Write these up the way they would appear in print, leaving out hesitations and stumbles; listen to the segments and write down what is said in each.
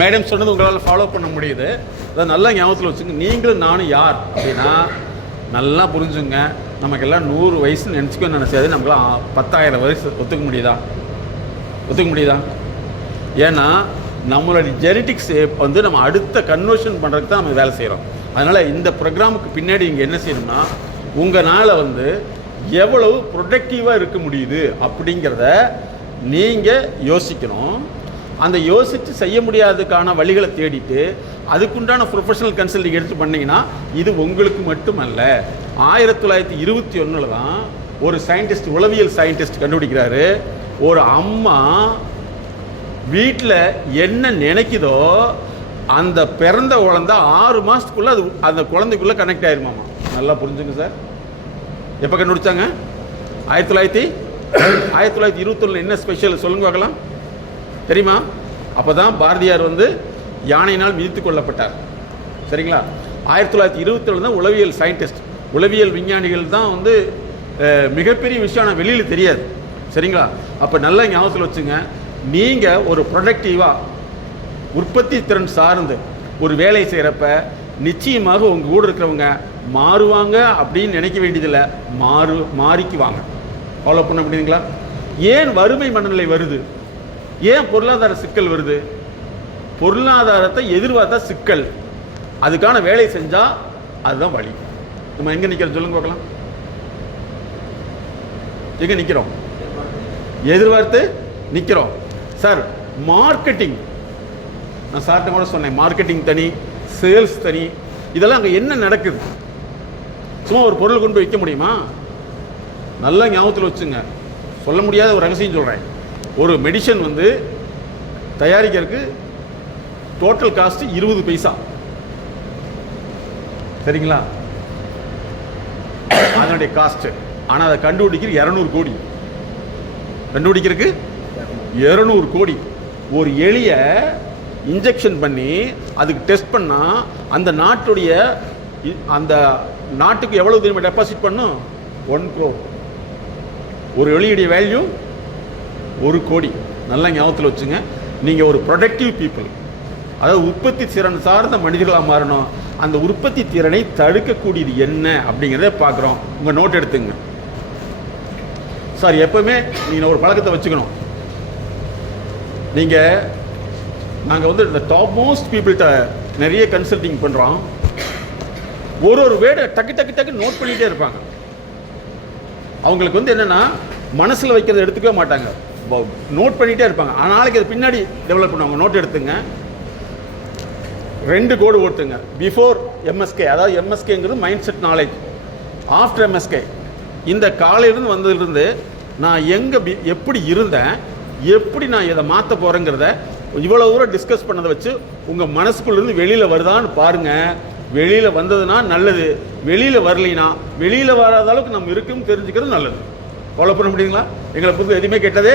Madam சொன்னது உங்களால் follow பண்ண முடியுது. அதை நல்லா ஞாபகத்தில் வச்சுங்க. நீங்களும் நானும் யார் அப்படின்னா நல்லா புரிஞ்சுங்க. நமக்கெல்லாம் 100 வயசுன்னு நினச்சிக்கோ நினச்சாது நமக்குலாம் 10,000 வயசு ஒத்துக்க முடியுதா? ஏன்னா நம்மளுடைய ஜெனட்டிக்ஸ் வந்து நம்ம அடுத்த கன்வர்ஷன் பண்ணுறதுக்கு தான் நம்ம வேலை செய்கிறோம். அதனால் இந்த ப்ரோக்ராமுக்கு பின்னாடி இங்கே என்ன செய்யணும்னா உங்களால் வந்து எவ்வளவு ப்ரொடக்டிவாக இருக்க முடியுது அப்படிங்கிறத நீங்கள் யோசிக்கணும். அந்த யோசித்து செய்ய முடியாததுக்கான வழிகளை தேடிட்டு அதுக்குண்டான ப்ரொஃபஷனல் கன்சல்டிங் எடுத்து பண்ணிங்கன்னா இது உங்களுக்கு மட்டுமல்ல. 1921 தான் ஒரு சயின்டிஸ்ட், உளவியல் சயின்டிஸ்ட் கண்டுபிடிக்கிறாரு. ஒரு அம்மா வீட்டில் என்ன நினைக்குதோ அந்த பிறந்த குழந்தை 6 மாதத்துக்குள்ளே அது அந்த குழந்தைக்குள்ளே கனெக்ட் ஆயிருமாமா. நல்லா புரிஞ்சுங்க சார். எப்போ கண்டுபிடிச்சாங்க? 1921 என்ன ஸ்பெஷல் சொல்லுங்க பார்க்கலாம், தெரியுமா? அப்போ தான் பாரதியார் வந்து யானையினால் மிதித்து கொள்ளப்பட்டார். சரிங்களா? 1927 தான் உளவியல் சயின்டிஸ்ட், உளவியல் விஞ்ஞானிகள் தான் வந்து மிகப்பெரிய விஷயம் வெளியில் தெரியாது. சரிங்களா? அப்போ நல்லா ஞாபகத்தில் வச்சுங்க. நீங்கள் ஒரு ப்ரொடக்டிவாக உற்பத்தி திறன் சார்ந்து ஒரு வேலை செய்கிறப்ப நிச்சயமாக உங்கள் கூட இருக்கிறவங்க மாறுவாங்க அப்படின்னு நினைக்க வேண்டியதில்லை, மாறிக்குவாங்க. ஃபாலோ பண்ண முடியுங்களா? ஏன் வறுமை மனநிலை வருது? ஏன் பொருளாதார சிக்கல் வருது? பொருளாதாரத்தை எதிர்பார்த்தா சிக்கல், அதுக்கான வேலை செஞ்சால் அதுதான் வழி. நம்ம எங்கே நிற்கிறோம் சொல்லுங்க பார்க்கலாம். எங்கே நிற்கிறோம்? எதிர்பார்த்து நிற்கிறோம் சார். மார்க்கெட்டிங், நான் சார்ட்ட கூட சொன்னேன், மார்க்கெட்டிங் தனி, சேல்ஸ் தனி. இதெல்லாம் அங்கே என்ன நடக்குது? சும்மா ஒரு பொருள் கொண்டு போய் விற்க முடியுமா? நல்லா ஞாபகத்தில் வச்சுங்க. சொல்ல முடியாத ஒரு ரகசியம் சொல்கிறேன். ஒரு மெடிசன் வந்து தயாரிக்கிறதுக்கு டோட்டல் காஸ்ட் 20 பைசா. சரிங்களா? அதனுடைய காஸ்ட். ஆனால் அதை கண்டுபிடிக்கிற 200 கோடி. கண்டுபிடிக்கிறதுக்கு 200 கோடி. ஒரு எலிய இன்ஜெக்ஷன் பண்ணி அதுக்கு டெஸ்ட் பண்ணால் அந்த நாட்டுடைய அந்த நாட்டுக்கு எவ்வளவு திரும்ப டெபாசிட் பண்ணும்? 1 crore. ஒரு எலியுடைய வேல்யூ 1 கோடி. நல்லா ஞாபகத்தில் வச்சுங்க. நீங்கள் ஒரு ப்ரொடக்டிவ் பீப்புள், அதாவது உற்பத்தி திறன் சார்ந்த மனிதர்களாக மாறணும். அந்த உற்பத்தி திறனை தடுக்கக்கூடியது என்ன அப்படிங்கிறத பார்க்குறோம். உங்கள் நோட் எடுத்துங்க சார். எப்பவுமே நீங்கள் ஒரு பழக்கத்தை வச்சுக்கணும். நாங்கள் வந்து இந்த டாப் மோஸ்ட் பீப்புள்கிட்ட நிறைய கன்சல்டிங் பண்ணுறோம். ஒரு வேர்டை டக்கு நோட் பண்ணிகிட்டே இருப்பாங்க. அவங்களுக்கு வந்து என்னென்னா மனசில் வைக்கிறத எடுத்துக்கவே மாட்டாங்க, நோட் பண்ணிகிட்டே இருப்பாங்க. நாளைக்கு அது பின்னாடி டெவலப் பண்ணுவாங்க. நோட் எடுத்துங்க. 2 கோடு ஓட்டுங்க. பிஃபோர் எம்எஸ்கே, அதாவது எம்எஸ்கேங்கிறது mind set knowledge. After MSK, இந்த காலையிலிருந்து வந்ததுலேருந்து நான் எப்படி இருந்தேன், எப்படி நான் இதை மாற்ற போகிறேங்கிறத இவ்வளோ தூரம் டிஸ்கஸ் பண்ணதை வச்சு உங்கள் மனசுக்குள்ளேருந்து வெளியில் வருதான்னு பாருங்கள். வெளியில் வந்ததுன்னா நல்லது, வெளியில் வரலைன்னா வெளியில் வராத அளவுக்கு நம்ம இருக்குன்னு தெரிஞ்சுக்கிறது நல்லது. ஃபாலோ பண்ண முடியுங்களா? எங்களை பொறுத்து எதுவுமே கெட்டதே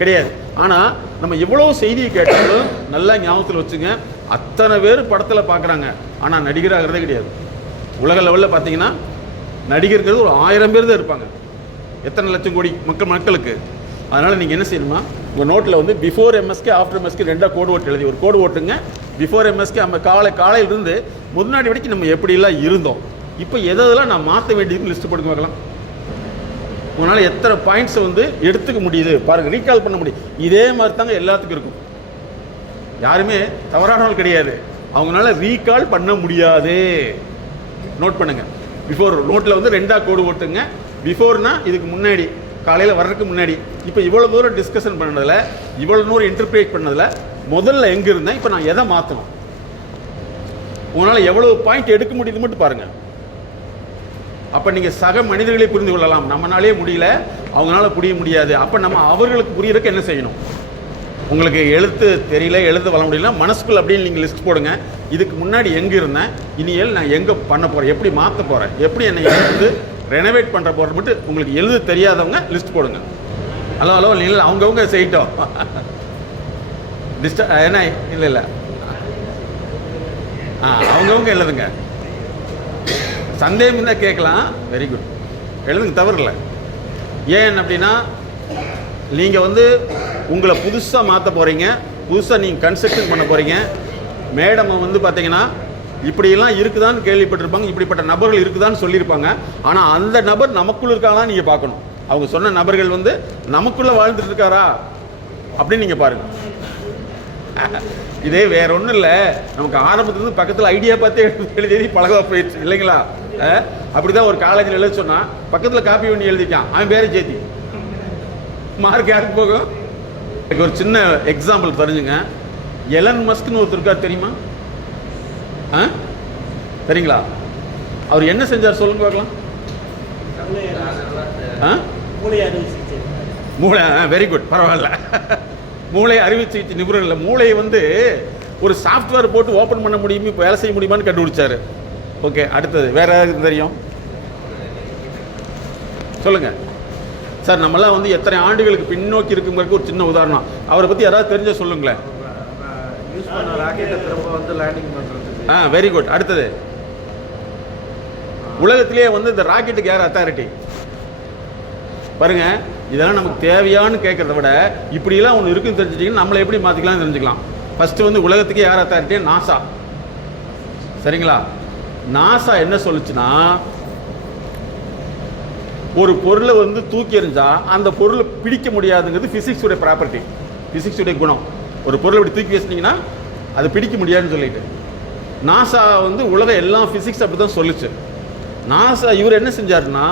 கிடையாது. ஆனால் நம்ம எவ்வளோ செய்தியை கேட்டாலும் நல்லா ஞாபகத்தில் வச்சுங்க. அத்தனை பேர் படத்தில் பார்க்குறாங்க, ஆனால் நடிகராகிறதே கிடையாது. உலக லெவலில் பார்த்தீங்கன்னா நடிகருங்கிறது ஒரு 1000 பேர் தான் இருப்பாங்க. எத்தனை லட்சம் கோடி மக்களுக்கு. அதனால் நீங்கள் என்ன செய்யணுமா, உங்கள் நோட்டில் வந்து பிஃபோர் எம்எஸ்கே ஆஃப்டர் எம்எஸ்கே 2 கோடு ஓட்டு எழுதி ஒரு கோடு ஓட்டுங்க. பிஃபோர் எம்எஸ்கே நம்ம காலையிலிருந்து முன்னாடி வரைக்கும் நம்ம எப்படிலாம் இருந்தோம், இப்போ எதெல்லாம் நான் மாற்ற வேண்டியதுன்னு லிஸ்ட்டு போடுங்க பார்க்கலாம். உங்களால் எத்தனை பாயிண்ட்ஸை வந்து எடுத்துக்க முடியுது பாருங்கள், ரீகால் பண்ண முடியும். இதே மாதிரி தாங்க எல்லாத்துக்கும் இருக்கும். யாருமே தவறானவர்கள் கிடையாது. அவங்களால ரீகால் பண்ண முடியாது. நோட் பண்ணுங்கள். பிஃபோர் நோட்டில் வந்து 2 கோடு ஓட்டுங்க. பிஃபோர்னா இதுக்கு முன்னாடி, காலையில் வர்றதுக்கு முன்னாடி. இப்போ இவ்வளோ தூரம் டிஸ்கஷன் பண்ணதில், இவ்வளோ தூரம் இன்டர்பிரேட் பண்ணதில் முதல்ல எங்கே இருந்தேன், இப்போ நான் எதை மாற்றணும், உங்களால் எவ்வளோ பாயிண்ட் எடுக்க முடியுது மட்டும் பாருங்கள். அப்போ நீங்கள் சக மனிதர்களை புரிந்து கொள்ளலாம். நம்மளாலே முடியல, அவங்களால புரிய முடியாது. அப்போ நம்ம அவர்களுக்கு புரியறதுக்கு என்ன செய்யணும்? உங்களுக்கு எழுத்து தெரியல, எழுத வர முடியல, மனசுக்குள்ள அப்படின்னு நீங்கள் லிஸ்ட் போடுங்க. இதுக்கு முன்னாடி எங்கே இருந்தேன், இனியேல் நான் எங்கே பண்ண போகிறேன், எப்படி மாற்ற போகிறேன், எப்படி என்னை வந்து ரெனோவேட் பண்ணுற போகிறது மட்டும் உங்களுக்கு எழுத தெரியாதவங்க லிஸ்ட் போடுங்க. ஹலோ இல்லை, அவங்கவுங்க செய்யிட்டோம். என்ன இல்லை அவங்கவுங்க எழுதுங்க. சந்தேகம் தான் கேட்கலாம். வெரி குட், எழுதுங்க, தவறு இல்லை. ஏன் அப்படின்னா நீங்கள் வந்து உங்களை புதுசாக மாற்ற போகிறீங்க. புதுசாக நீங்கள் கன்ஸ்ட்ரக்ஷன் பண்ண போகிறீங்க. மேடம் வந்து பார்த்தீங்கன்னா இப்படியெல்லாம் இருக்குதான்னு கேள்விப்பட்டிருப்பாங்க, இப்படிப்பட்ட நபர்கள் இருக்குதான்னு சொல்லியிருப்பாங்க. ஆனால் அந்த நபர் நமக்குள்ள இருக்காங்களான்னு நீங்கள் பார்க்கணும். அவங்க சொன்ன நபர்கள் வந்து நமக்குள்ளே வாழ்ந்துட்டு இருக்காரா அப்படின்னு நீங்கள் பாருங்கள். இதே வேற ஒன்றும் இல்லை, நமக்கு ஆரம்பத்துலேருந்து பக்கத்தில் ஐடியா பார்த்து எழுதி பழக போயிடுச்சு இல்லைங்களா? அப்படி தான் ஒரு காலேஜில் எழுத சொன்னால் பக்கத்தில் காப்பி பண்ணி எழுதிட்டான், அவன் பேரை சேர்த்தி மார்க் யாருக்கு போகும்? எனக்கு ஒரு சின்ன எக்ஸாம்பிள் தெரிஞ்சுங்க. எலன் மஸ்க்னு ஒருத்தர் இருக்கார், தெரியுமா? சரிங்களா? அவர் என்ன செஞ்சார் சொல்லுங்க பார்க்கலாம். மூளை, வெரி குட், பரவாயில்ல. மூளை அறுவை சிகிச்சை நிபுணர் இல்லை, மூளையை வந்து ஒரு சாஃப்ட்வேர் போட்டு ஓப்பன் பண்ண முடியுமா, இப்போ வேலை செய்ய முடியுமான்னு கண்டுபிடிச்சாரு. ஓகே, அடுத்தது வேற யாருக்கு தெரியும் சொல்லுங்க சார். நம்மளாம் வந்து எத்தனை ஆண்டுகளுக்கு பின்னோக்கி இருக்குங்கிறதுக்கு ஒரு சின்ன உதாரணம். அவரை பற்றி யாராவது தெரிஞ்ச சொல்லுங்களேன். Very good. அடுத்தது, உலகத்திலேயே வந்து இந்த ராக்கெட்டுக்கு யார் அத்தாரிட்டி பாருங்க. இதெல்லாம் நமக்கு தேவையான்னு கேட்கறத விட இப்படிலாம் ஒன்று இருக்குன்னு தெரிஞ்சுட்டீங்கன்னா நம்மளை எப்படி மாற்றிக்கலாம் தெரிஞ்சுக்கலாம். ஃபர்ஸ்ட் வந்து உலகத்துக்கே யார் அத்தாரிட்டி? நாசா. சரிங்களா? நாசா என்ன சொல்லுச்சுன்னா, ஒரு பொருளை வந்து தூக்கி எறிஞ்சா அந்த பொருளை பிடிக்க முடியாதுங்கிறது பிசிக்ஸுடைய ப்ராப்பர்ட்டி, பிசிக்ஸுடைய குணம். ஒரு பொருளை இப்படி தூக்கி வச்சிட்டிங்கன்னா அது பிடிக்க முடியாதுன்னு சொல்லிட்டு நாசா வந்து உலக எல்லாம் பிசிக்ஸ் அப்படி தான் சொல்லுச்சு. நாசா இவர் என்ன செஞ்சாருன்னா,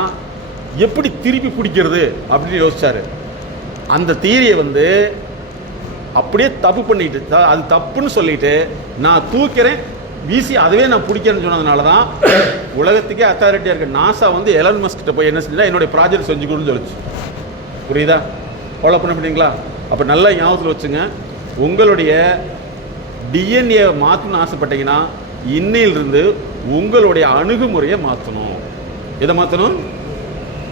எப்படி திருப்பி பிடிக்கிறது அப்படின்னு யோசிச்சாரு. அந்த தியரியை வந்து அப்படியே தப்பு பண்ணிட்டு, அது தப்புன்னு சொல்லிட்டு நான் தூக்கிறேன் வீசி அதுவே நான் பிடிக்கிறேன்னு சொன்னதுனால தான் உலகத்துக்கே அத்தாரிட்டியாக இருக்க நாசா வந்து எலன் மஸ்க் கிட்ட போய் என்ன செஞ்சா, என்னுடைய ப்ராஜெக்ட் செஞ்சு கொடுன்னு சொல்லிச்சு. புரியுதா? ஃபாலோ பண்ண முடியுங்களா? அப்போ நல்லா ஞாபகத்தில் வச்சுங்க, உங்களுடைய டிஎன்ஏ மாற்றணும்னு ஆசைப்பட்டீங்கன்னா இன்னையிலிருந்து உங்களுடைய அணுகுமுறையை மாற்றணும். எதை மாற்றணும்?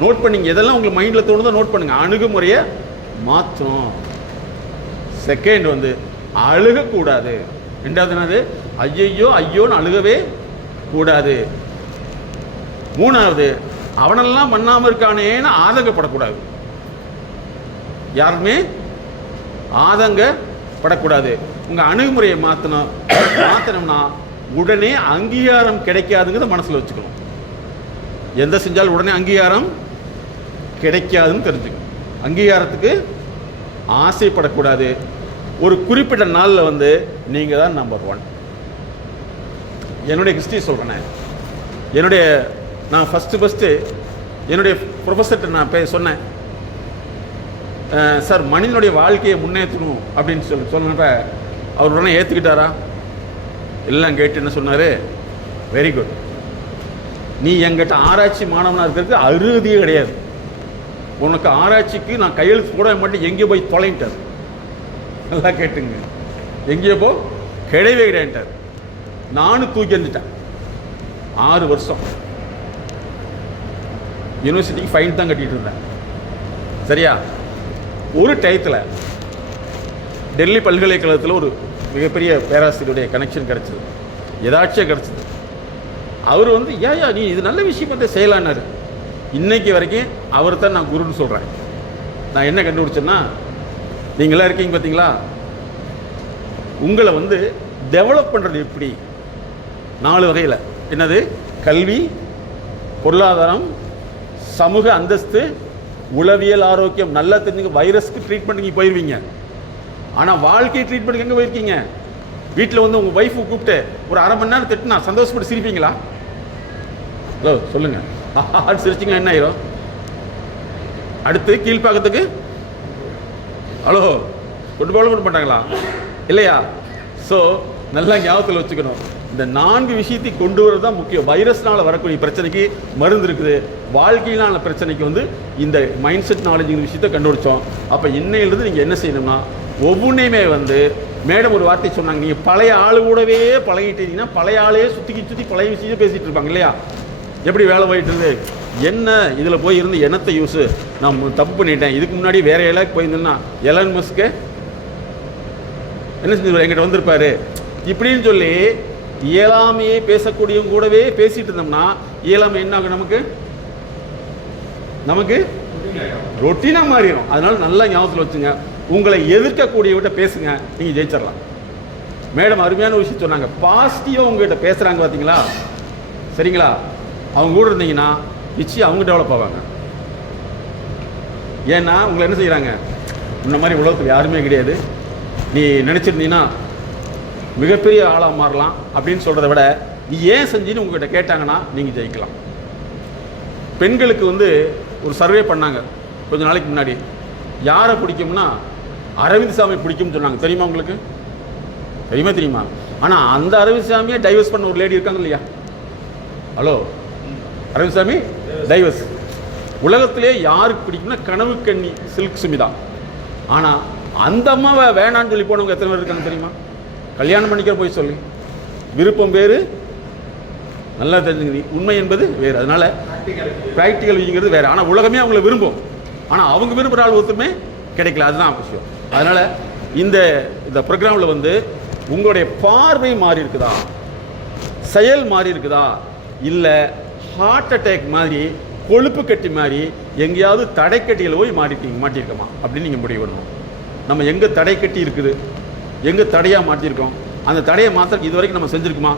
நோட் பண்ணிங்க. எதெல்லாம் உங்களுக்கு மைண்டில் தோணுதோ நோட் பண்ணுங்க. அணுகுமுறையை மாற்றணும். செகண்ட் வந்து அழுகக்கூடாது. ரெண்டாவது என்னது? ஐயோ ஐயோன்னு அழுகவே கூடாது. மூணாவது, அவனெல்லாம் பண்ணாமல் இருக்கானேன்னு ஆதங்கப்படக்கூடாது. யாருமே ஆதங்கப்படக்கூடாது. உங்கள் அணுகுமுறையை மாற்றினோம்னா உடனே அங்கீகாரம் கிடைக்காதுங்கிறத மனசில் வச்சுக்கணும். எந்த செஞ்சாலும் உடனே அங்கீகாரம் கிடைக்காதுன்னு தெரிஞ்சுக்கணும். அங்கீகாரத்துக்கு ஆசைப்படக்கூடாது. ஒரு குறிப்பிட்ட நாளில் வந்து நீங்கள் தான் நம்பர் 1. என்னுடைய ஹிஸ்ட்ரி சொல்கிறேன். நான் ஃபஸ்ட்டு என்னுடைய ப்ரொஃபஸர்கிட்ட நான் சொன்னேன், சார் மனிதனுடைய வாழ்க்கையை முன்னேற்றணும் அப்படின்னு சொன்னப்ப அவர் உடனே ஏற்றுக்கிட்டாரா? எல்லாம் கேட்டு என்ன சொன்னார்? வெரி குட், நீ எங்கிட்ட ஆராய்ச்சி மாணவனாக இருக்கிறதுக்கு அருகதையே கிடையாது. உனக்கு ஆராய்ச்சிக்கு நான் கையெழுத்து போட மாட்டேன், எங்கேயோ போய் தொலைன்ட்டார். நல்லா கேட்டுங்க, எங்கேயோ போ கிடையவே கிடையாட்டார். நானும் தூக்கி எறிஞ்சிட்டேன். 6 வருஷம் யூனிவர்சிட்டிக்கு ஃபைன் தான் கட்டிகிட்டு இருந்தேன். சரியா? ஒரு டயத்தில் டெல்லி பல்கலைக்கழகத்தில் ஒரு மிகப்பெரிய பேராசிரியருடைய கனெக்ஷன் கிடச்சிது, ஏதாச்சும் கிடச்சிது. அவர் வந்து ஏயா நீ இது நல்ல விஷயம் பார்த்து செய்யலான்னாரு. இன்னைக்கு வரைக்கும் அவர் தான் நான் குருன்னு சொல்கிறேன். நான் என்ன கண்டுபிடிச்சேன்னா, நீங்களாம் இருக்கீங்க பார்த்தீங்களா, உங்களை வந்து டெவலப் பண்ணுறது எப்படி? 4 வகையில். என்னது? கல்வி, பொருளாதாரம், சமூக அந்தஸ்து, உளவியல் ஆரோக்கியம். நல்லா தெரிஞ்சுங்க. வைரஸ்க்கு ட்ரீட்மெண்ட் நீங்கள் போயிடுவீங்க, ஆனால் வாழ்க்கை ட்ரீட்மெண்ட்டுக்கு எங்கே போயிருக்கீங்க? வீட்டில் வந்து உங்கள் ஒய்ஃபை கூப்பிட்டு ஒரு அரை மணி நேரம் திட்டுனா சந்தோஷப்பட்டு சிரிப்பீங்களா? ஹலோ சொல்லுங்கள். சிரிச்சிங்கன்னா என்ன ஆயிரும்? அடுத்து கீழ்ப்பாக்கத்துக்கு ஹலோ கொண்டு போக கொண்டு மாட்டாங்களா? இல்லையா? ஸோ நல்லா ஞாபகத்தில் வச்சுக்கணும். இந்த 4 விஷயத்தை கொண்டு வரது தான் முக்கியம். வைரஸ்னால் வரக்கூடிய பிரச்சனைக்கு மருந்து இருக்குது. வாழ்க்கையிலான பிரச்சனைக்கு வந்து இந்த மைண்ட் செட் நாலேஜுங்கிற விஷயத்தை கண்டுபிடிச்சோம். அப்போ இன்னையிலிருந்து நீங்கள் என்ன செய்யணும்னா, ஒவ்வொன்றையுமே வந்து மேடம் ஒரு வார்த்தை சொன்னாங்க, நீங்கள் பழைய ஆளு கூடவே பழகிட்டீங்கன்னா பழைய ஆளையே சுற்றி பழைய விஷயத்தை பேசிகிட்டு இருப்பாங்க இல்லையா? எப்படி வேலை போயிட்டு இருந்து என்ன இதில் போய் இருந்து என்னத்தை யூஸு, நான் தப்பு பண்ணிட்டேன், இதுக்கு முன்னாடி வேறு எல்லாம் போயிருந்தேன்னா எலன் மஸ்க்கு என்ன செஞ்சு என்கிட்ட வந்திருப்பாரு இப்படின்னு சொல்லி இயலாமையே பேசக்கூடியவங்க கூடவே பேசிகிட்டு இருந்தோம்னா இயலாமை என்ன ஆகும்? நமக்கு ரொட்டீனாக மாறிடும். அதனால நல்லா ஞாபகத்தில் வச்சுங்க. உங்களை எதிர்க்கக்கூடியவர்கிட்ட பேசுங்க, நீங்கள் ஜெயிச்சிடலாம். மேடம் அருமையான விஷயம் சொன்னாங்க. பாசிட்டிவாக உங்கள்கிட்ட பேசுகிறாங்க பார்த்தீங்களா, சரிங்களா? அவங்க கூட இருந்தீங்கன்னா நிச்சயம் அவங்க டெவலப் ஆவாங்க. ஏன்னா உங்களை என்ன செய்கிறாங்க, இந்த மாதிரி உலகத்தில் யாருமே கிடையாது, நீ நினச்சிருந்தீங்கன்னா மிகப்பெரிய ஆளாக மாறலாம் அப்படின்னு சொல்கிறத விட நீ ஏன் செஞ்சுன்னு உங்கள்கிட்ட கேட்டாங்கன்னா நீங்கள் ஜெயிக்கலாம். பெண்களுக்கு ஒரு சர்வே பண்ணாங்க கொஞ்சம் நாளைக்கு முன்னாடி. யாரை பிடிக்கும்னா அரவிந்த் சாமி பிடிக்கும்னு சொன்னாங்க. தெரியுமா உங்களுக்கு? தெரியுமா? ஆனால் அந்த அரவிந்த் சாமியை டைவர்ஸ் பண்ண ஒரு லேடி இருக்காங்க இல்லையா? ஹலோ, அரவிந்த் சாமி டைவர்ஸ். உலகத்திலே யாருக்கு பிடிக்கும்னா கனவு கண்ணி சில்க் சுமிதா. ஆனால் அந்த அம்மாவை வேணான்னு சொல்லி போனவங்க எத்தனை பேர் இருக்காங்க தெரியுமா? கல்யாணம் பண்ணிக்கிற போய் சொல்லி விருப்பம் வேறு, நல்லா தெரிஞ்சுங்க, உண்மை என்பது வேறு. அதனால ப்ராக்டிக்கல் விஷயங்கிறது வேறு. ஆனால் உலகமே அவங்கள விரும்பும், ஆனால் அவங்க விரும்புகிற ஆள் ஒருத்தருமே கிடைக்கல. அதுதான் விஷயம். அதனால் இந்த ப்ரோக்ராமில் உங்களுடைய பார்வை மாறி இருக்குதா, செயல் மாறி இருக்குதா, இல்லை ஹார்ட் அட்டாக் மாதிரி கொழுப்பு கட்டி மாதிரி எங்கேயாவது தடைக்கட்டியில் போய் மாட்டியிருக்கோமா அப்படின்னு நீங்கள் முடிவு பண்ணணும். நம்ம எங்கே தடை கட்டி இருக்குது, எங்கே தடையாக மாட்டியிருக்கோம், அந்த தடையை மாற்ற இது வரைக்கும் நம்ம செஞ்சுருக்குமா?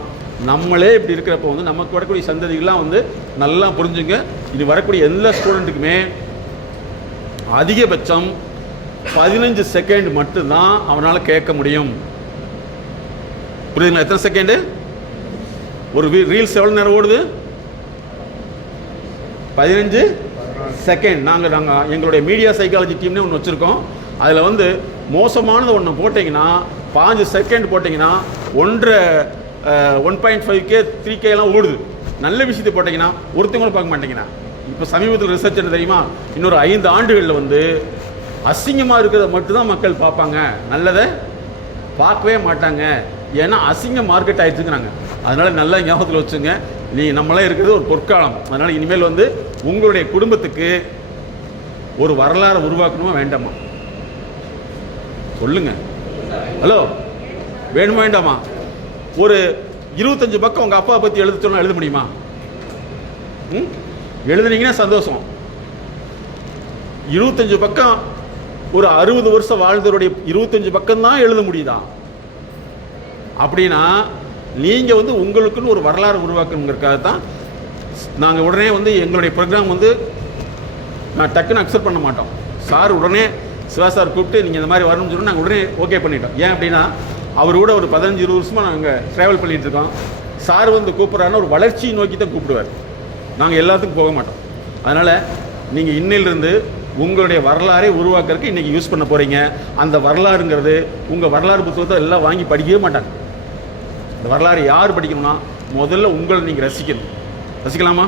நம்மளே இப்படி இருக்கிறப்போ நமக்கு வரக்கூடிய சந்ததிகள்லாம் நல்லா புரிஞ்சுங்க. இது வரக்கூடிய எல்லா ஸ்டூடெண்ட்டுக்குமே அதிகபட்சம் 15 செகண்ட் மட்டும்தான் அவனால் கேட்க முடியும். புரியுதுங்களா? எத்தனை செகண்டு? ஒரு ரீல்ஸ் எவ்வளோ நேரம் ஓடுது? 15 செகண்ட். நாங்கள் எங்களுடைய மீடியா சைக்காலஜி டீம்னே ஒன்று வச்சுருக்கோம். அதில் மோசமானது ஒன்று போட்டிங்கன்னா 5 செகண்ட் போட்டிங்கன்னா 1.5K 3K எல்லாம் ஓடுது. நல்ல விஷயத்தை போட்டிங்கன்னா ஒருத்தவங்களும் பார்க்க மாட்டேங்கன்னா. இப்போ சமீபத்தில் ரிசர்ச் என்ன தெரியுமா? இன்னொரு 5 ஆண்டுகளில் அசிங்கமாக இருக்கிறத மட்டும்தான் மக்கள் பார்ப்பாங்க, நல்லதை பார்க்கவே மாட்டாங்க. ஏன்னா அசிங்க மார்க்கெட் ஆயிடுச்சுங்கிறாங்க. அதனால் நல்லா ஞாபகத்தில் வச்சுங்க, நம்மளாம் இருக்கிறது ஒரு பொற்காலம். அதனால் இனிமேல் உங்களுடைய குடும்பத்துக்கு ஒரு வரலாறு உருவாக்கணுமா வேண்டாமா? சொல்லுங்க. ஹலோ, வேணுமா வேண்டாமா? ஒரு 25 பக்கம் உங்கள் அப்பா பற்றி எழுத சொன்னால் எழுத முடியுமா? எழுதுனீங்கன்னா சந்தோஷம். 25 பக்கம் ஒரு 60 வருஷம் வாழ்ந்தவருடைய 25 பக்கம் தான் எழுத முடியுதா? அப்படின்னா நீங்கள் உங்களுக்குன்னு ஒரு வரலாறு உருவாக்கணுங்கிறதுக்காக தான் நாங்கள் உடனே எங்களுடைய ப்ரோக்ராம் நான் டக்குன்னு அக்செப்ட் பண்ண மாட்டோம். சார் உடனே சிவா சார் கூப்பிட்டு நீங்கள் இந்த மாதிரி வரணும்னு சொல்லி நாங்கள் உடனே ஓகே பண்ணிட்டோம். ஏன் அப்படின்னா அவர் கூட ஒரு 15-20 வருஷமாக நாங்கள் ட்ராவல் பண்ணிகிட்டு இருக்கோம். சார் கூப்பிட்றாருன்னா ஒரு வளர்ச்சியை நோக்கி தான் கூப்பிடுவார். நாங்கள் எல்லாத்துக்கும் போக மாட்டோம். அதனால் நீங்கள் இன்னிலிருந்து உங்களுடைய வரலாறை உருவாக்குறதுக்கு இன்றைக்கி யூஸ் பண்ண போகிறீங்க. அந்த வரலாறுங்கிறது உங்கள் வரலாறு புத்தகத்தை எல்லாம் வாங்கி படிக்கவே மாட்டாங்க. இந்த வரலாறு யார் படிக்கணும்னா முதல்ல உங்களை நீங்கள் ரசிக்கணும். ரசிக்கலாமா?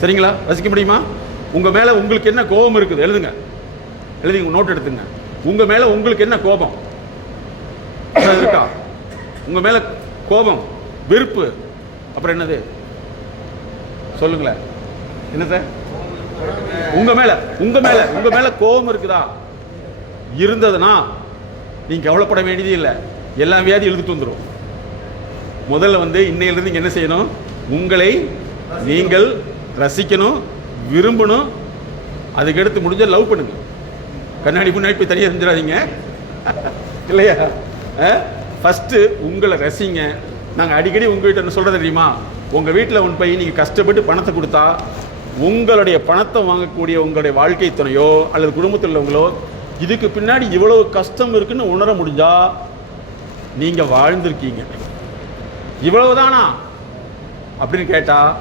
சரிங்களா? ரசிக்க முடியுமா? உங்கள் மேலே உங்களுக்கு என்ன கோபம் இருக்குது எழுதுங்க. எழுதிங்க, நோட் எடுத்துங்க. உங்கள் மேலே உங்களுக்கு என்ன கோபம் இருக்கா? உங்கள் மேலே கோபம், வெறுப்பு, அப்புறம் என்னது சொல்லுங்களேன். என்ன சார்? உங்கள் மேலே கோபம் இருக்குதா? இருந்ததுன்னா நீங்கள் கவலைப்பட வேண்டியதே இல்லை, எல்லா வியாதி எழுதிட்டு வந்துடும். முதல்ல இன்னையிலிருந்து நீங்கள் என்ன செய்யணும்? உங்களை நீங்கள் ரசிக்கணும், விரும்பணும். அதுக்கடுத்து முடிஞ்ச லவ் பண்ணுங்க. கண்ணாடி முன்னாடி போய் தனியாக செஞ்சிடாதீங்க இல்லையா? ஃபஸ்ட்டு உங்களை ரசிங்க. நாங்கள் அடிக்கடி உங்கள்கிட்ட என்ன சொல்கிறது தெரியுமா? உங்கள் வீட்டில் போய் நீங்கள் கஷ்டப்பட்டு பணத்தை கொடுத்தா உங்களுடைய பணத்தை வாங்கக்கூடிய உங்களுடைய வாழ்க்கை துணையோ அல்லது குடும்பத்தில் உள்ளவங்களோ இதுக்கு பின்னாடி இவ்வளவு கஷ்டம் இருக்குன்னு உணர முடிஞ்சா நீங்கள் வாழ்ந்திருக்கீங்க. இவ்வளவுதானா அப்படின்னு கேட்டால்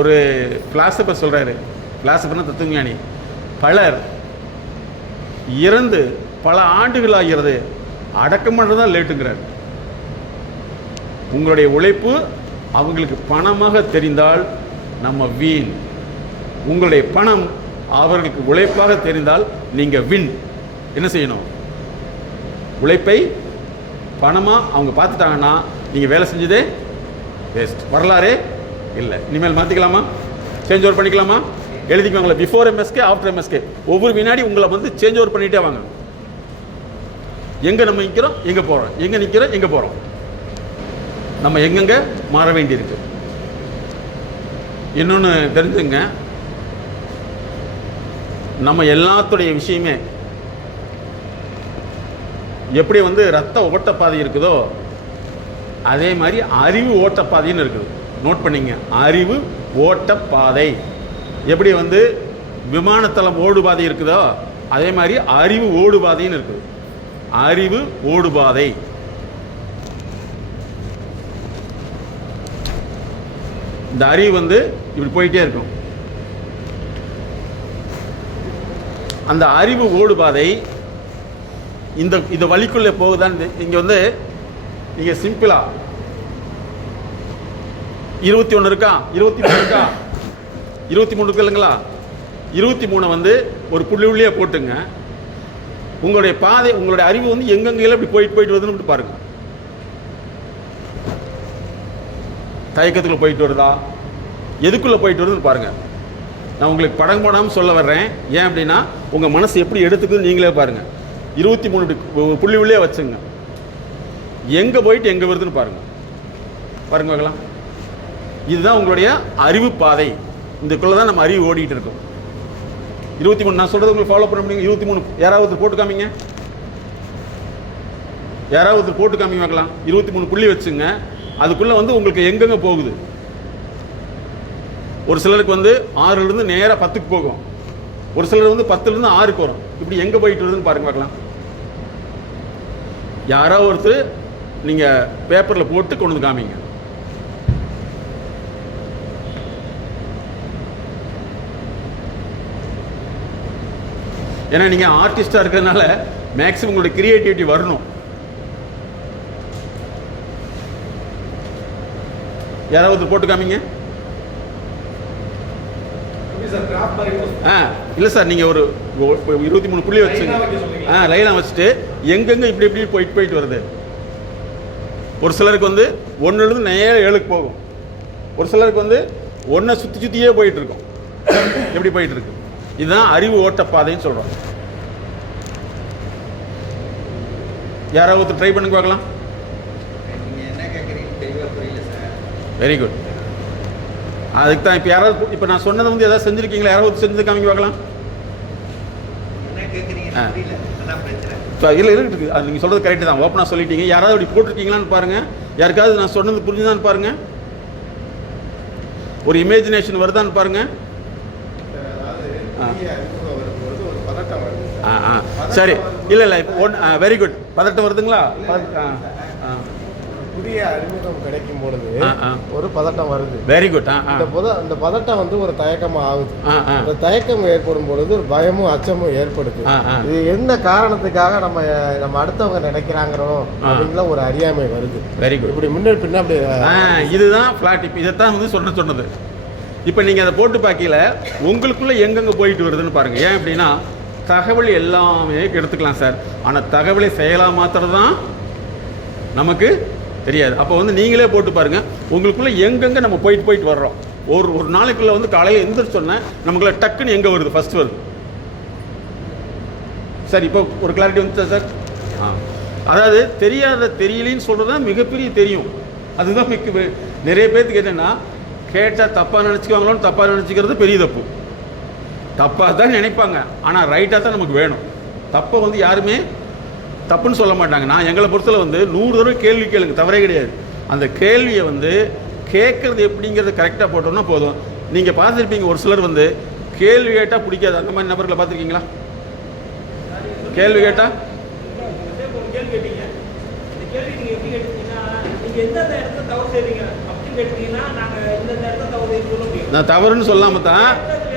ஒரு பிலாசபர் சொல்கிறாரு. பிலாசபர்னா தத்துவஞானி. பலர் இறந்து பல ஆண்டுகள் ஆகிறது, அடக்கம் பண்ணுறது தான் லேட்டுங்கிறார். உங்களுடைய உழைப்பு அவங்களுக்கு பணமாக தெரிந்தால் நம்ம வீண். உங்களுடைய பணம் அவர்களுக்கு உழைப்பாக தெரிந்தால் நீங்கள் வின். என்ன செய்யணும்? உழைப்பை பணமாக அவங்க பார்த்துட்டாங்கன்னா நீங்கள் வேலை செஞ்சதே வேஸ்ட், வரலாறே இல்லை. இனிமேல் மாற்றிக்கலாமா? சேஞ்ச் ஓவர் பண்ணிக்கலாமா? எழுதிக்குவாங்களே, பிஃபோர் எம்எஸ்கே ஆஃப்டர் எம்எஸ்கே. ஒவ்வொரு வினாடி உங்களை சேஞ்ச் ஓவர் பண்ணிகிட்டே வாங்க. எங்கே நம்ம நிற்கிறோம், எங்கே போகிறோம், எங்கே நிற்கிறோம், எங்கே போகிறோம், நம்ம எங்கெங்கே மாற வேண்டியிருக்கு. இன்னொன்று தெரிஞ்சுங்க, நம்ம எல்லாத்துடைய விஷயமே எப்படி வந்து ரத்த ஓட்டப்பாதை இருக்குதோ அதே மாதிரி அறிவு ஓட்டப்பாதைன்னு இருக்குது. நோட் பண்ணிங்க, அறிவு ஓட்டப்பாதை. எப்படி வந்து விமானத்தளம் ஓடுபாதை இருக்குதோ அதே மாதிரி அறிவு ஓடுபாதைன்னு இருக்குது. அறிவு ஓடுபாதை. இந்த அறிவு வந்து இப்படி போயிட்டே இருக்கும். அந்த அறிவு ஓடுபாதை இந்த வழிக்குள்ளே போகுதான்னு இங்கே வந்து நீங்கள் சிம்பிளா 21 இருக்கா, 23 இருக்கா, 23 இருக்கு இல்லைங்களா, 23 வந்து ஒரு புள்ளி உள்ளே போட்டுங்க. உங்களுடைய பாதை, உங்களுடைய அறிவு வந்து எங்கெங்கெல்லாம் இப்படி போயிட்டு வருதுன்னு பாருங்க. தயக்கத்துக்குள்ள போயிட்டு வருதா, எதுக்குள்ளே போயிட்டு வருதுன்னு பாருங்க. நான் உங்களுக்கு படம் போடாமல் சொல்ல வர்றேன். ஏன் அப்படின்னா உங்கள் மனசு எப்படி எடுத்துக்குதுன்னு நீங்களே பாருங்கள். 23 புள்ளி உள்ளே வச்சுங்க. எங்கே போயிட்டு எங்கே வருதுன்னு பாருங்கள். பாருங்க பார்க்கலாம். இதுதான் உங்களுடைய அறிவு பாதை. இதுக்குள்ளே தான் நம்ம அறிவு ஓடிட்டு இருக்கோம். 23 நான் சொல்கிறது உங்களுக்கு ஃபாலோ பண்ண முடியுங்க. 23 யாராவது போட்டு காமிங்க, யாராவது போட்டு காமிங்க பார்க்கலாம். 23 புள்ளி வச்சுங்க. அதுக்குள்ளே வந்து உங்களுக்கு எங்கெங்கே போகுது. ஒரு சிலருக்கு வந்து 6லேருந்து நேராக 10க்கு போகும். ஒரு சிலர் வந்து 10லேருந்து 6க்கு வரும். இப்படி எங்கே போயிட்டு வருதுன்னு பாருங்க பார்க்கலாம். யாராவது ஒருத்தர் நீங்கள் பேப்பரில் போட்டு கொண்டு வந்து காமிங்க. ஏன்னா நீங்கள் ஆர்டிஸ்டாக இருக்கிறதுனால மேக்ஸிமம் உங்களுடைய கிரியேட்டிவிட்டி வரணும். யாராவது போட்டு காமிங்க. இல்லை சார், நீங்கள் ஒரு 23 புள்ளி வச்சுங்க. லைனாக வச்சுட்டு எங்கெங்கே இப்படி இப்படி போயிட்டு வருது. ஒரு சிலருக்கு வந்து 1லேருந்து நேர 7க்கு போகும். ஒரு சிலருக்கு வந்து 1 சுற்றியே போயிட்டு இருக்கும். எப்படி போயிட்டு இருக்கு. இதுதான் அறிவு ஓட்டப்பாதைன்னு சொல்கிறோம். யாராவது ட்ரை பண்ணுங்க பார்க்கலாம். Very good. அதுக்கு தான் இப்போ யாராவது இப்போ நான் சொன்னதை வந்து எதாவது செஞ்சுருக்கீங்களா? யாராவது செஞ்சு காமிங்க பார்க்கலாம். இல்லை இருக்குது. அது நீங்கள் சொல்கிறது கரெக்டு தான். ஓப்பனாக சொல்லிட்டீங்க. யாராவது அப்படி போட்டிருக்கீங்களான்னு பாருங்கள். யாருக்காவது நான் சொன்னது புரிஞ்சுதான்னு பாருங்கள். ஒரு இமேஜினேஷன் வருதான்னு பாருங்கள். சரி, இல்லை வெரி குட். பதட்டம் வருதுங்களா? புதிய அறிமுகம் கிடைக்கும் பொழுது ஒரு பதட்டம் வருது. Very good. இந்த பதட்டம் வந்து ஒரு தயக்கமா ஆகுது. அந்த தயக்கம் ஏற்படும் பொழுது ஒரு பயமும் அச்சமும் ஏற்படுது. இது என்ன காரணத்துக்காக நம்ம அடுத்தவங்க நினைக்கிறாங்களோ அப்படிங்கிற ஒரு அறியாமை வருது. Very good. இப்படி முன்னாடி பின்ன அப்படி இதுதான் ஃபிளாட். இப்போ இதைத்தான் வந்து சொன்னது. இப்போ நீங்கள் அதை போட்டு பார்க்கல உங்களுக்குள்ள எங்கெங்கே போயிட்டு வருதுன்னு பாருங்க. ஏன் அப்படின்னா தகவல் எல்லாமே எடுத்துக்கலாம் சார். ஆனால் தகவலை செயலாக மாத்திரம் தான் நமக்கு தெரியாது. அப்போ வந்து நீங்களே போட்டு பாருங்கள். உங்களுக்குள்ளே எங்கெங்கே நம்ம போயிட்டு வர்றோம். ஒரு நாளைக்குள்ளே வந்து காலையில் எந்திரிச்சு சொன்னேன் நமக்குள்ள டக்குன்னு எங்கே வருது, ஃபஸ்ட்டு வருது சார். இப்போ ஒரு கிளாரிட்டி வந்துச்சா சார்? அதாவது தெரியலின்னு சொல்கிறது தான் மிகப்பெரிய தெரியும். அதுதான் நிறைய பேர்த்துக்கு என்னென்னா கேட்டால் தப்பாக நினச்சிக்குவாங்களோன்னு தப்பாக நினச்சிக்கிறது பெரிய தப்பு. தப்பாக தான் நினைப்பாங்க, ஆனால் ரைட்டாக தான் நமக்கு வேணும். தப்பை வந்து யாருமே தப்புன்னு சொல்ல மாட்டாங்க. நான் எங்களை பொறுத்தல வந்து 100 தடவை கேள்வி கேளுங்க, தவறே கிடையாது. அந்த கேள்வியை வந்து கேட்குறது எப்படிங்கிறத கரெக்டாக போட்டோம்னா போதும். நீங்கள் பார்த்துருப்பீங்க ஒரு சிலர் வந்து கேள்வி கேட்டால் பிடிக்காது. அந்த மாதிரி நபர்களை பார்த்துருக்கீங்களா? கேள்வி கேட்டால் நான் தவறுன்னு சொல்லாமல் தான்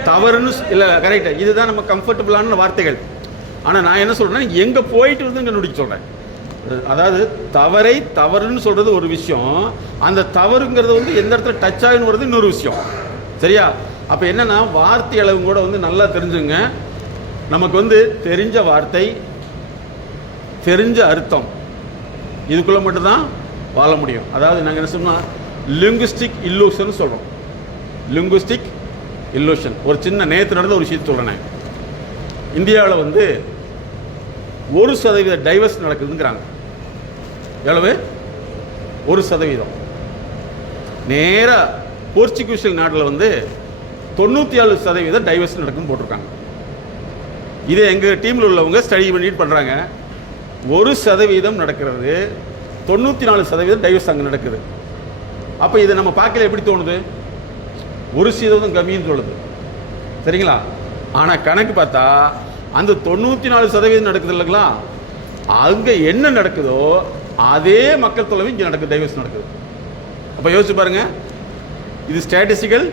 தவறுன்னு இல்லை கரெக்டு. இதுதான் நம்ம கம்ஃபர்டபுளான வார்த்தைகள். ஆனால் நான் என்ன சொல்கிறேன்னா எங்கே போயிட்டு வருதுன்னு கண்டுபிடிக்க சொல்கிறேன். அதாவது தவறுன்னு சொல்கிறது ஒரு விஷயம், அந்த தவறுங்கிறது வந்து எந்த இடத்துல டச் ஆகின்னு வருது இன்னொரு விஷயம். சரியா? அப்போ என்னென்னா வார்த்தை அளவு கூட வந்து நல்லா தெரிஞ்சுங்க. நமக்கு வந்து தெரிஞ்ச வார்த்தை, தெரிஞ்ச அர்த்தம், இதுக்குள்ளே மட்டும்தான் வாழ முடியும். அதாவது நாங்கள் என்ன சொன்னால் லிங்குஸ்டிக் இல்லூஷன் சொல்கிறோம். Linguistic illusion. ஒரு சின்ன நேற்று நடந்த ஒரு விஷயத்தை சொல்கிறேன். இந்தியாவில் வந்து 1% டைவர்ஸ் நடக்குதுங்கிறாங்க. எவ்வளவு? 1%. நேராக போர்ச்சுகீஸ் நாட்டில் வந்து 97% டைவர்ஸ் நடக்குதுன்னு போட்டிருக்காங்க. இது எங்கள் டீமில் உள்ளவங்க ஸ்டடி பண்ணிட்டு பண்ணுறாங்க. 1% நடக்கிறது, 94% டைவர்ஸ் அங்கே நடக்குது. அப்போ இதை நம்ம பார்க்கல எப்படி தோணுது? 1% கம்மின்னு சொல்லுது, சரிங்களா? ஆனால் கணக்கு பார்த்தா அந்த 94% நடக்குது இல்லைங்களா, அங்கே என்ன நடக்குதோ அதே மக்கள் தொலைவு இங்கே நடக்குது, டைவர்ஸ் நடக்குது. அப்போ யோசிச்சு பாருங்க, இது ஸ்டாட்டிஸ்டிக்கல்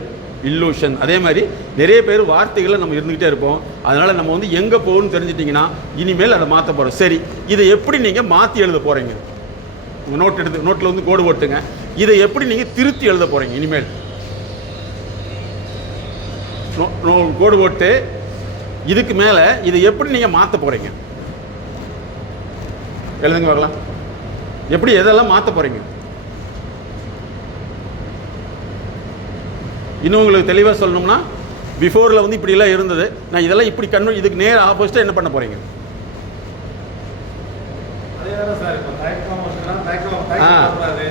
இல்லூஷன். அதே மாதிரி நிறைய பேர் வார்த்தைகளை நம்ம இருந்துக்கிட்டே இருப்போம். அதனால் நம்ம வந்து எங்கே போகணும்னு தெரிஞ்சிட்டிங்கன்னா இனிமேல் அதை மாற்ற போகிறோம். சரி, இதை எப்படி நீங்கள் மாற்றி எழுத போகிறீங்க? உங்கள் நோட் எடுத்து நோட்டில் வந்து கோடு போட்டுங்க. இதை எப்படி நீங்கள் திருத்தி எழுத போகிறீங்க? இனிமேல் கோடு போட்டு இதுக்கு மேலே இதை எப்படி நீங்கள் மாற்ற போகிறீங்க? எழுதுங்க பார்க்கலாம். எப்படி எதெல்லாம் மாற்ற போகிறீங்க? இன்னும் உங்களுக்கு தெளிவாக சொல்லணும்னா, பிஃபோரில் வந்து இப்படிலாம் இருந்தது, நான் இதெல்லாம் இப்படி இதுக்கு நேர் ஆப்போசிட்டாக என்ன பண்ண போகிறீங்க?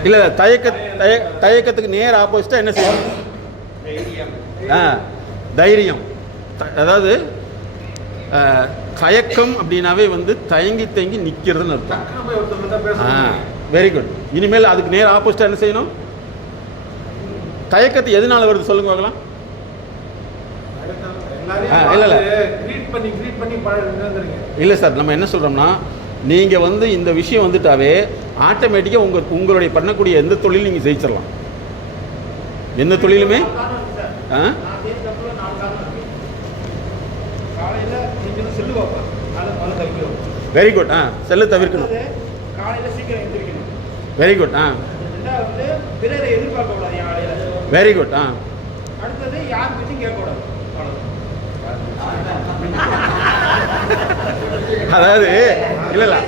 இல்லை, தயக்கத்துக்கு நேர் ஆப்போசிட்டாக என்ன செய்யணும்? தைரியம். அதாவது தயக்கம் அப்படின்னாவே வந்து தயங்கி தயங்கி நிற்கிறதுன்னு அர்த்தம். Very good. இனிமேல் அதுக்கு நேர் ஆப்போசிட்டாக என்ன செய்யணும்? தயக்கத்தை எதனால வருது சொல்லுங்க பார்க்கலாம். இல்லை சார், நம்ம என்ன சொல்கிறோம்னா, நீங்கள் வந்து இந்த விஷயம் வந்துட்டாவே ஆட்டோமேட்டிக்காக உங்களுடைய பண்ணக்கூடிய எந்த தொழிலும் நீங்கள் ஜெயிச்சிடலாம். எந்த தொழிலுமே. Very good. செல்லு தவிர்க்கணும். Very good. Very good. அதாவது இல்லை இல்லை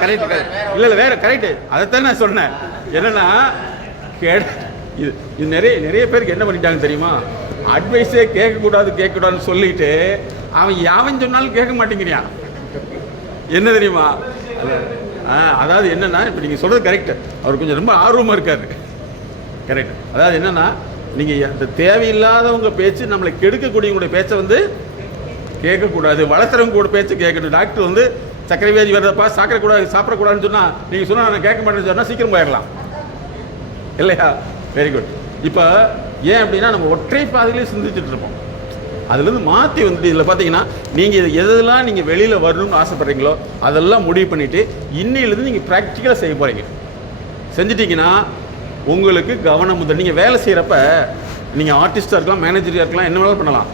கரெக்ட் இல்லை இல்லை வேற கரெக்டு. அதைத்தான் நான் சொன்னேன். என்னன்னா இது நிறைய பேருக்கு என்ன பண்ணிட்டாங்க தெரியுமா? அட்வைஸே கேட்கக்கூடாதுன்னு சொல்லிட்டு அவன் யாவன் சொன்னாலும் கேட்க மாட்டேங்கிறான். என்ன தெரியுமா? அதாவது என்னன்னா, இப்போ நீங்கள் சொல்கிறது கரெக்டு. அவர் கொஞ்சம் ரொம்ப ஆர்வமாக இருக்காரு. கரெக்ட். அதாவது என்னன்னா, நீங்கள் இந்த தேவையில்லாதவங்க பேச்சு நம்மளை கெடுக்கக்கூடியவங்களுடைய பேச்சை வந்து கேட்கக்கூடாது. வளர்த்துறவங்க கூட பேச்சு கேட்கணும். டாக்டர் வந்து சக்கரை வியாதி வர்றப்பா சாப்பிடக்கூடாதுன்னு சொன்னால், நீங்கள் சொன்னால் நான் கேட்க மாட்டேன்னு சொன்னால் சீக்கிரம் போயிடலாம் இல்லையா? Very good. இப்போ ஏன் அப்படின்னா, நம்ம ஒற்றை பாதையிலே சிந்திச்சுட்டு இருப்போம். அதுலேருந்து மாற்றி வந்துட்டு இதில் பார்த்தீங்கன்னா, நீங்கள் எதெல்லாம் நீங்கள் வெளியில் வரணும்னு ஆசைப்பட்றீங்களோ அதெல்லாம் முடிவு பண்ணிவிட்டு இன்னையிலேருந்து நீங்கள் ப்ராக்டிக்கலாக செய்ய போகிறீங்க. செஞ்சிட்டிங்கன்னா உங்களுக்கு கவனம் முதல். நீங்கள் வேலை செய்கிறப்ப நீங்கள் ஆர்டிஸ்டாக இருக்கலாம், மேனேஜராக இருக்கலாம், என்ன வேணாலும் பண்ணலாம்.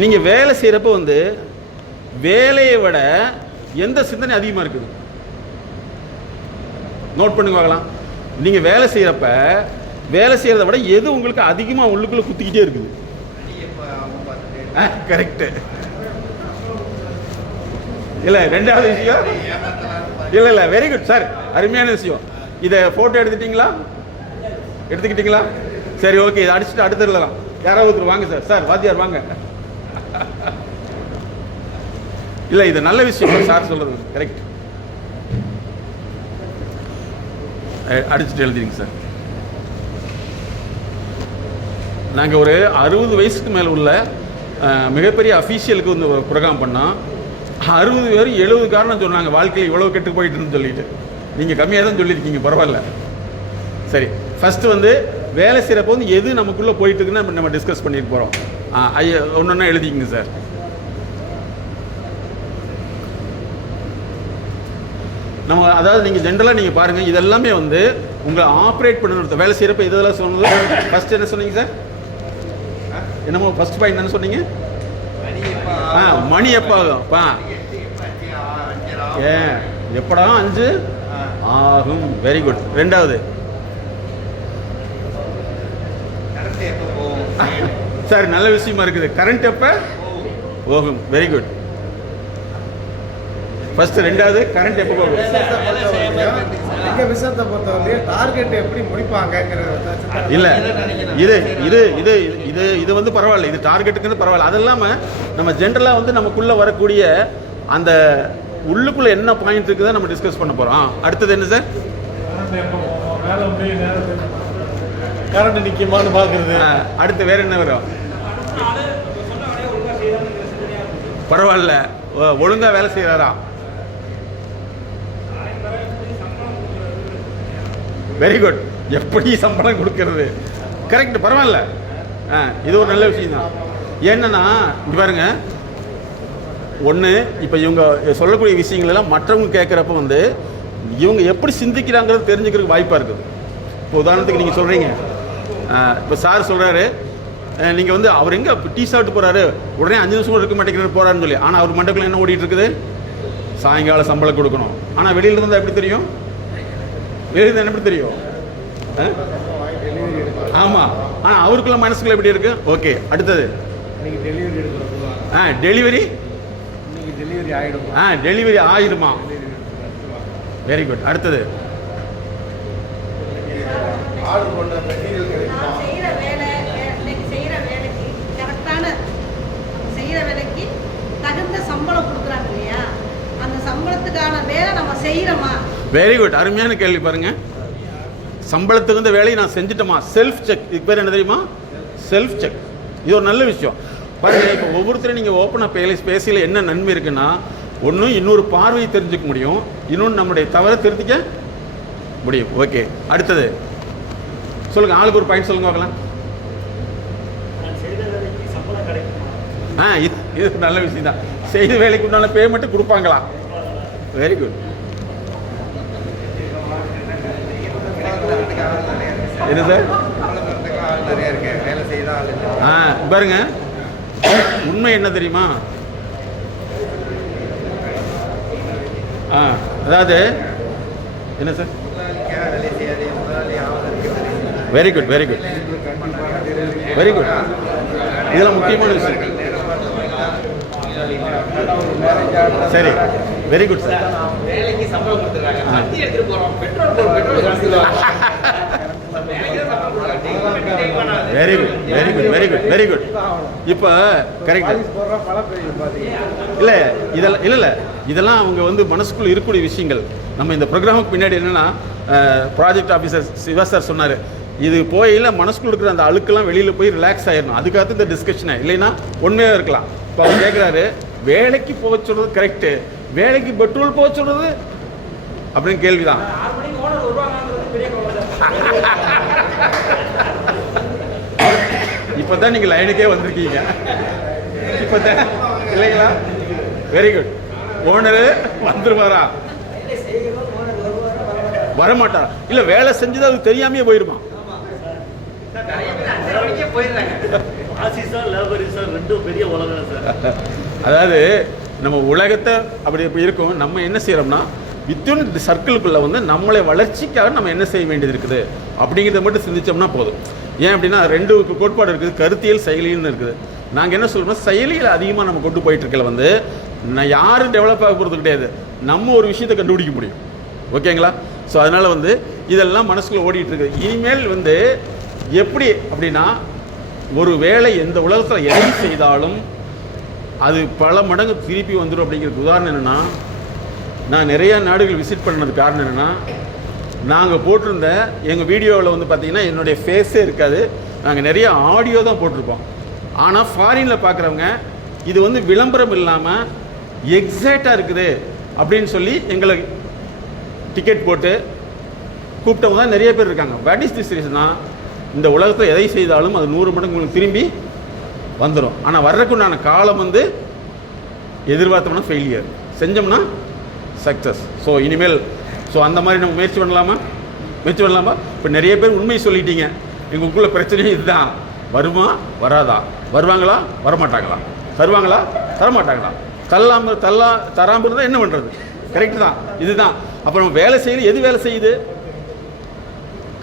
நீங்கள் வேலை செய்கிறப்ப வந்து வேலையை விட எந்த சிந்தனை அதிகமாக இருக்குது? நோட் பண்ணி பார்க்கலாம். நீங்கள் வேலை செய்கிறத விட எது உங்களுக்கு அதிகமாக உள்ளுக்குள்ளே குத்திக்கிட்டே இருக்குது? கரெக்டு. இல்லை, ரெண்டாவது விஷயம் இல்லை வெரி குட் சார், அருமையான விஷயம். இதை ஃபோட்டோ எடுத்துக்கிட்டீங்களா? சரி, ஓகே. இதை அடிச்சுட்டு அடுத்து எழுதலாம். யாராவது ஒருத்தர் வாங்க சார் வாத்தியார் வாங்க. இல்லை, இது நல்ல விஷயம் சார் சொல்கிறது கரெக்ட். அடிச்சுட்டு எழுதிங்க சார். நாங்கள் ஒரு 60 வயசுக்கு மேலே உள்ள மிகப்பெரிய அஃபீஷியலுக்கு வந்து ஒரு ப்ரோக்ராம் பண்ணோம். 60 பேர் 70 காரணம் சொன்னாங்க வாழ்க்கையில் இவ்வளோ கெட்டு போயிட்டுன்னு சொல்லிட்டு. நீங்கள் கம்மியாக தான் சொல்லியிருக்கீங்க, பரவாயில்ல. சரி, ஃபஸ்ட்டு வந்து வேலை செய்கிறப்போ வந்து எது நமக்குள்ளே போயிட்டு இருக்குன்னு நம்ம டிஸ்கஸ் பண்ணிட்டு போகிறோம். ஒன்று எழுதிக்கிங்க சார். நம்ம அதாவது நீங்கள் ஜென்ரலாக நீங்கள் பாருங்கள், இதெல்லாமே வந்து உங்களை ஆப்ரேட் பண்ணணும். வேலை செய்கிறப்ப இதெல்லாம் சொன்னது. ஃபஸ்ட்டு என்ன சொன்னீங்க சார்? என்னமோ ஃபர்ஸ்ட் பாயிண்ட் என்ன சொன்னீங்க? மணி எப்போ ஆகும்? எப்படா 5 ஆகும். Very good. ரெண்டாவது சார், நல்ல விஷயமா இருக்குது. கரண்ட் எப்போ போகும்? Very good. ஃபர்ஸ்ட், ரெண்டாவது கரண்ட் எப்போ போகும்? விஷயத்தை பொறுத்தவரை டார்கெட் எப்படி முடிப்பாங்கிறது இல்லை. இது வந்து பரவாயில்ல. இது டார்கெட்டுக்கு பரவாயில்ல. அது இல்லாமல் நம்ம ஜென்ரலாக வந்து நமக்குள்ளே வரக்கூடிய அந்த உள்ளுக்குள்ளே என்ன பாயிண்ட் இருக்குதோ நம்ம டிஸ்கஸ் பண்ண போகிறோம். அடுத்தது என்ன சார்? கரண்ட் நிற்குமான்னு பார்க்குறது. அடுத்து வேறு என்ன வரும்? பரவாயில்ல, ஒழுங்காக வேலை செய்கிறாரா? Very good. எப்படி சம்பளம் கொடுக்கறது? கரெக்ட், பரவாயில்ல. இது ஒரு நல்ல விஷயம் தான். என்னன்னா இங்க பாருங்க, ஒன்று இப்போ இவங்க சொல்லக்கூடிய விஷயங்கள் எல்லாம் மற்றவங்க கேட்குறப்ப வந்து இவங்க எப்படி சிந்திக்கிறாங்கிறது தெரிஞ்சுக்கிறதுக்கு வாய்ப்பாக இருக்குது. இப்போ உதாரணத்துக்கு நீங்கள் சொல்கிறீங்க, இப்போ சார் சொல்கிறாரு, நீங்கள் வந்து அவர் எங்கே டீ சாப்பிட்டு போகிறாரு, உடனே 5 நிமிஷம் கூட இருக்க மாட்டேங்கிறாரு போகிறாருன்னு சொல்லி. ஆனால் அவர் மண்டபத்தில் என்ன ஓடிட்டு இருக்குது? சாயங்காலம் சம்பளம் கொடுக்கணும். ஆனால் வெளியில் இருந்தால் எப்படி தெரியும்? வெளியில் இருந்தால் எப்படி தெரியும்? ஆமாம். ஆனால் அவருக்குள்ள மனசுக்குள்ள எப்படி இருக்கு? ஓகே, அடுத்தது டெலிவரி டெலிவரி ஆயிடுமா? Very good. அடுத்தது வெரி குட். அருமையான கேள்வி பாருங்க. சம்பளத்துக்கு இந்த வேலையை நான் செஞ்சுட்டோமா? Self check. இதுக்கு பேர் என்ன தெரியுமா? Self check. இது ஒரு நல்ல விஷயம் பாருங்க. இப்போ ஒவ்வொருத்தரும் நீங்கள் ஓப்பனாக பேசையில் என்ன நன்மை இருக்குன்னா, ஒன்று இன்னொரு பார்வையை தெரிஞ்சுக்க முடியும், இன்னொன்று நம்முடைய தவறை திருத்திக்க முடியும். ஓகே, அடுத்தது சொல்லுங்க. ஆளுக்கு ஒரு பாயிண்ட் சொல்லுங்க பார்க்கலாம். இது நல்ல விஷயம் தான். செய்த வேலைக்கு உண்டான பேமெண்ட் கொடுப்பாங்களா? Very good. என்ன சார்? பாருங்க, உண்மை என்ன தெரியுமா? அதாவது என்ன sir? Very good, very good, very good. இதெல்லாம் முக்கியமான விஷயம். சரி, very good sir. Very good, very good, very good, very good. இப்போ கரெக்ட் இல்லை, இதெல்லாம் இல்லை, இதெல்லாம் அவங்க வந்து மனசுக்குள்ள இருக்கக்கூடிய விஷயங்கள். நம்ம இந்த ப்ரோக்ராமுக்கு பின்னாடி என்னன்னா, ப்ராஜெக்ட் ஆஃபீஸர் சிவா சார் சொன்னார், இது போயில மனசுக்குள்ள இருக்கிற அந்த அழுக்கெல்லாம் வெளியில் போய் ரிலாக்ஸ் ஆயிடணும். அதுக்காக இந்த டிஸ்கஷனை, இல்லைன்னா உண்மையாக இருக்கலாம். இப்போ அவர் கேட்குறாரு, வேலைக்கு போக சொல்றது கரெக்டு, வேலைக்கு பெட்ரோல் போக சொல்றது அப்படின்னு கேள்விதான். இப்பதான் நீங்க லைனுக்கே வந்திருக்கீங்க. இப்பதான் இல்லைங்களா? Very good. ஓனரு வந்துருவாரா? வரமாட்டாரா? இல்ல வேலை செஞ்சது அது தெரியாமே போயிருமா? அதாவது நம்ம உலகத்தை அப்படி இருக்கும். நம்ம என்ன செய்யறோம்னா, வித்தின் இந்த சர்க்கிளுக்குள்ள வந்து நம்மளை வளர்ச்சிக்காக நம்ம என்ன செய்ய வேண்டியது இருக்குது அப்படிங்கிறத மட்டும் சிந்திச்சோம்னா போதும். ஏன் அப்படின்னா 2 கோட்பாடு இருக்குது, கருத்தியல் செயலின்னு இருக்குது. நாங்கள் என்ன சொல்கிறோம்னா, செயலியில் அதிகமாக நம்ம கொண்டு போயிட்டு இருக்கல வந்து நான் யாரும் டெவலப் ஆக போகிறது கிடையாது, நம்ம ஒரு விஷயத்தை கண்டுபிடிக்க முடியும். ஓகேங்களா? ஸோ அதனால் வந்து இதெல்லாம் மனசுக்குள்ள ஓடிட்டு இருக்குது. இனிமேல் வந்து எப்படி அப்படின்னா, ஒரு வேலை எந்த உலகத்தில் எதை செய்தாலும் அது பல மடங்கு திருப்பி வந்துடும். அப்படிங்கிறதுக்கு உதாரணம் என்னென்னா, நான் நிறையா நாடுகள் விசிட் பண்ணதுக்கு காரணம் என்னென்னா, நாங்கள் போட்டிருந்த எங்கள் வீடியோவில் வந்து பார்த்திங்கன்னா என்னுடைய ஃபேஸே இருக்காது, நாங்கள் நிறைய ஆடியோ தான் போட்டிருப்போம். ஆனால் ஃபாரினில் பார்க்குறவங்க இது வந்து விளம்பரம் இல்லாமல் எக்ஸாக்டாக இருக்குது அப்படின்னு சொல்லி எங்களை டிக்கெட் போட்டு கூப்பிட்டவங்க தான் நிறைய பேர் இருக்காங்க. வாட் இஸ் திஸ் ரீசன்னா, இந்த உலகத்தில் எதை செய்தாலும் அது 100 மடங்கு உங்களுக்கு திரும்பி வந்துடும். ஆனால் வர்றதுக்குண்டான காலம் வந்து எதிர்பார்த்தோம்னா ஃபெயிலியர், செஞ்சோம்னா சக்ஸஸ். ஸோ இனிமேல் அந்த மாதிரி நம்ம முயற்சி பண்ணலாமா? இப்போ நிறைய பேர் உண்மையை சொல்லிட்டீங்க. எங்களுக்குள்ள பிரச்சனையும் இதுதான். வருமா வராதா? வருவாங்களா வரமாட்டாங்களா? தருவாங்களா தரமாட்டாங்களா? தராமல் இருந்தால் என்ன பண்ணுறது? கரெக்டு தான், இதுதான். அப்புறம் நம்ம வேலை செய்யுது, எது வேலை செய்யுது?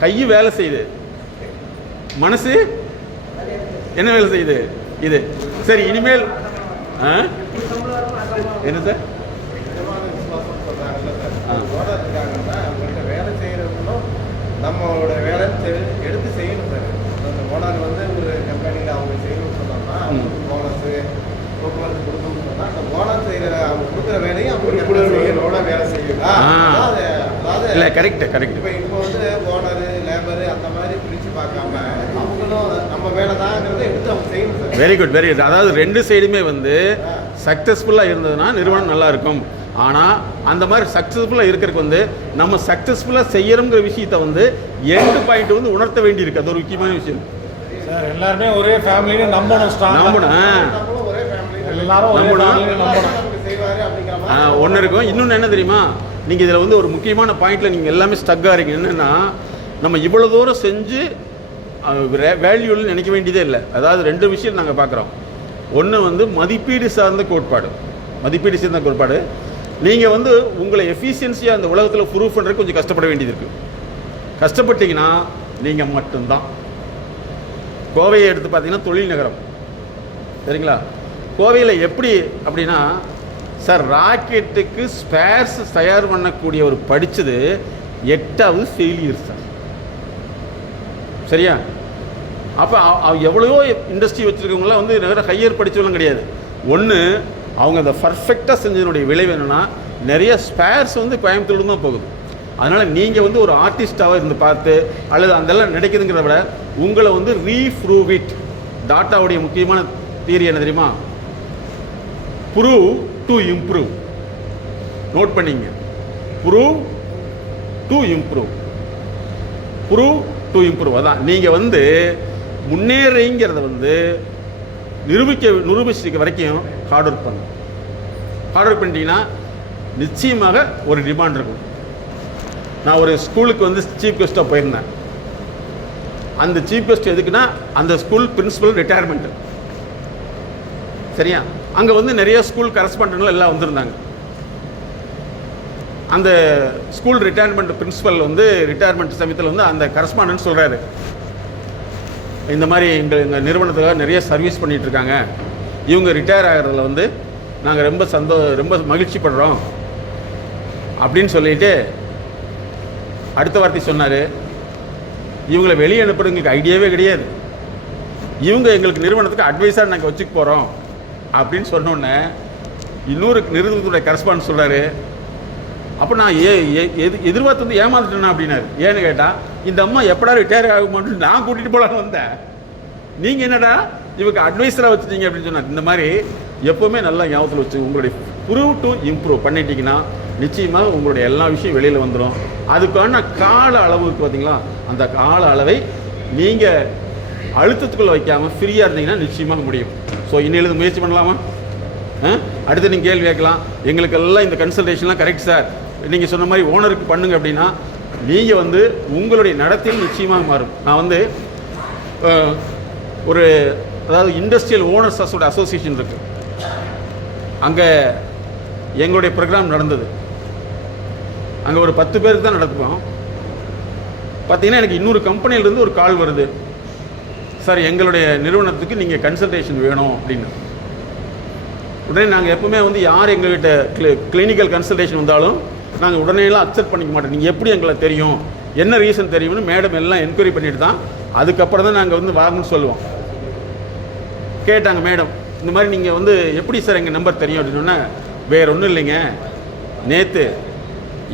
கை வேலை செய்யுது, மனசு என்ன வேலை செய்யுது? இது. சரி, இனிமேல் என்ன சார்? வேலை செய்யறதும் நம்மளோட வேலை எடுத்து செய்யணும் சார். அந்த ஓனர் வந்து ஒரு கம்பெனியில் அவங்க செய்யணும்னு சொன்னாங்கன்னா, போனஸு போக்குவரத்து கொடுக்கணும்னு சொன்னால், அந்த ஓனர் செய்கிற அவங்க கொடுக்குற வேலையும் அவங்க செய்யறோட வேலை செய்யணும். அதாவது இல்லை, கரெக்ட். இப்போ வந்து ஓனரு லேபரு அந்த மாதிரி பிரித்து பார்க்காம அவங்களும் நம்ம வேலை தான்ங்கிறத எடுத்து அவங்க செய்யணும் சார். Very good. அதாவது 2 சைடுமே வந்து சக்ஸஸ்ஃபுல்லாக இருந்ததுன்னா நிறுவனம் நல்லா இருக்கும். ஆனால் அந்த மாதிரி சக்ஸஸ்ஃபுல்லாக இருக்கிறதுக்கு வந்து நம்ம சக்ஸஸ்ஃபுல்லாக செய்யணுங்கிற விஷயத்தை வந்து எண்டு பாயிண்ட் வந்து உணர்த்த வேண்டியிருக்கு. அது ஒரு முக்கியமான விஷயம். சார் எல்லாருமே ஒரே ஃபேமிலின்னு நம்பணும். ஒன்று இருக்கும். இன்னொன்று என்ன தெரியுமா, நீங்கள் இதில் வந்து ஒரு முக்கியமான பாயிண்டில் நீங்கள் எல்லாமே ஸ்டக் ஆகிறீங்க. என்னென்னா, நம்ம இவ்வளோ தூரம் செஞ்சு வேல்யூன்னு நினைக்க வேண்டியதே இல்லை. அதாவது 2 விஷயம் நாங்கள் பார்க்குறோம். ஒன்று வந்து மதிப்பீடு சார்ந்த கோட்பாடு. மதிப்பீடு சார்ந்த கோட்பாடு நீங்கள் வந்து உங்களை எஃபிஷியன்சியாக அந்த உலகத்தில் ப்ரூவ் பண்ணுறதுக்கு கொஞ்சம் கஷ்டப்பட வேண்டியது இருக்குது. கஷ்டப்பட்டீங்கன்னா நீங்கள் மட்டும்தான். கோவையை எடுத்து பார்த்தீங்கன்னா தொழில் நகரம், சரிங்களா? கோவையில் எப்படி அப்படின்னா சார், ராக்கெட்டுக்கு ஸ்பேர்ஸ் தயார் பண்ணக்கூடிய ஒரு படித்தது 8வது ஃபெயிலியர் சார். சரியா? அப்போ எவ்வளவோ இண்டஸ்ட்ரி வச்சுருக்கவங்களாம் வந்து நிறைய ஹையர் படித்தவங்களும் கிடையாது. ஒன்று, அவங்க அந்த பர்ஃபெக்டாக செஞ்சதனுடைய விளைவு என்னென்னா நிறைய ஸ்பேர்ஸ் வந்து கோயம்புத்தூர் தான் போகுது. அதனால் நீங்கள் வந்து ஒரு ஆர்டிஸ்டாக இருந்து பார்த்து அல்லது அதெல்லாம் கிடைக்குதுங்கிறத விட உங்களை வந்து ரீப்ரூவ் இட். டாட்டாவுடைய முக்கியமான தியரி என்ன தெரியுமா? Prove to improve. நோட் பண்ணிங்க. Prove to improve. Prove to improve. அதான் நீங்கள் வந்து முன்னேறிங்கிறத வந்து நிரூபிச்சிருக்க வரைக்கும் ஹார்ட் ஒர்க் பண்ணுங்க. ஹார்ட் ஒர்க் பண்ணிட்டீங்கன்னா நிச்சயமாக ஒரு டிமாண்ட் இருக்கும். நான் ஒரு ஸ்கூலுக்கு வந்து சீஃப் கெஸ்ட்டாக போயிருந்தேன். அந்த சீஃப் கெஸ்ட் எதுக்குன்னா, அந்த ஸ்கூல் பிரின்சிபல் ரிட்டையர்மெண்ட்டு. சரியா? அங்கே வந்து நிறைய ஸ்கூல் கரஸ்பாண்டன்ட்கள் எல்லாம் வந்திருந்தாங்க. அந்த ஸ்கூல் ரிட்டையர்மெண்ட் பிரின்சிபல் வந்து ரிட்டையர்மெண்ட் சமயத்தில் வந்து அந்த கரஸ்பாண்டன்ட் சொல்கிறாரு, இந்த மாதிரி எங்கள் நிறுவனத்துக்காக நிறைய சர்வீஸ் பண்ணிகிட்ருக்காங்க, இவங்க ரிட்டையர் ஆகிறதுல வந்து நாங்கள் ரொம்ப மகிழ்ச்சி படுறோம் அப்படின்னு சொல்லிட்டு அடுத்த வார்த்தை சொன்னார், இவங்களை வெளியே அனுப்புறது எங்களுக்கு ஐடியாவே கிடையாது, இவங்க எங்களுக்கு நிறுவனத்துக்கு அட்வைஸாக நாங்கள் வச்சுக்க போகிறோம் அப்படின்னு சொன்னோன்னே இன்னொரு நிறுவனத்துடைய கரஸ்பாண்ட் சொல்கிறாரு, அப்போ நான் எதிர்பார்த்து வந்து ஏமாந்துட்டேன்னா அப்படின்னாரு. ஏன்னு கேட்டால், இந்த அம்மா எப்படா ரிட்டையர் ஆகுமான்னு நான் கூட்டிகிட்டு போகலான்னு வந்தேன், நீங்கள் என்னடா இவங்க அட்வைஸராக வச்சுட்டீங்க அப்படின்னு சொன்னார். இந்த மாதிரி எப்போவுமே நல்லா ஞாபகத்தில் வச்சு உங்களுடைய ப்ரூவ் டு இம்ப்ரூவ் பண்ணிட்டீங்கன்னா நிச்சயமாக உங்களுடைய எல்லா விஷயம் வெளியில் வந்துடும். அதுக்கான கால அளவுக்கு பார்த்தீங்களா, அந்த கால அளவை நீங்கள் அழுத்தத்துக்குள்ளே வைக்காமல் ஃப்ரீயாக இருந்தீங்கன்னா நிச்சயமாக முடியும். ஸோ இன்னிலிருந்து முயற்சி பண்ணலாமா? அடுத்து நீங்கள் கேள்வி கேட்கலாம், எங்களுக்கெல்லாம் இந்த கன்சல்டேஷன்லாம் கரெக்ட் சார், நீங்கள் சொன்ன மாதிரி ஓனருக்கு பண்ணுங்க அப்படின்னா நீங்கள் வந்து உங்களுடைய நடத்தையில் நிச்சயமாக மாறும். நான் வந்து ஒரு அதாவது இண்டஸ்ட்ரியல் ஓனர்ஸ் அசோசியேஷன் இருக்குது, அங்கே எங்களுடைய ப்ரோக்ராம் நடந்தது. அங்கே ஒரு 10 பேருக்கு தான் நடத்துவோம். பார்த்தீங்கன்னா எனக்கு இன்னொரு கம்பெனியிலேருந்து ஒரு கால் வருது, சார் எங்களுடைய நிறுவனத்துக்கு நீங்கள் கன்சல்டேஷன் வேணும் அப்படின்னு. உடனே நாங்கள் எப்பவுமே வந்து யார் எங்கள்கிட்ட கிளினிக்கல் கன்சல்டேஷன் வந்தாலும் நாங்கள் உடனேலாம் அக்செப்ட் பண்ணிக்க மாட்டோம். நீங்கள் எப்படி எங்களை தெரியும், என்ன ரீசன் தெரியும்னு மேடம் எல்லாம் என்கொயரி பண்ணிட்டு தான் அதுக்கப்புறம் தான் நாங்கள் வந்து வாங்கணும்னு சொல்லுவோம். கேட்டாங்க மேடம், இந்த மாதிரி நீங்கள் வந்து எப்படி சார் எங்கள் நம்பர் தெரியும் அப்படின்னு சொன்னால், வேறு ஒன்றும் இல்லைங்க, நேற்று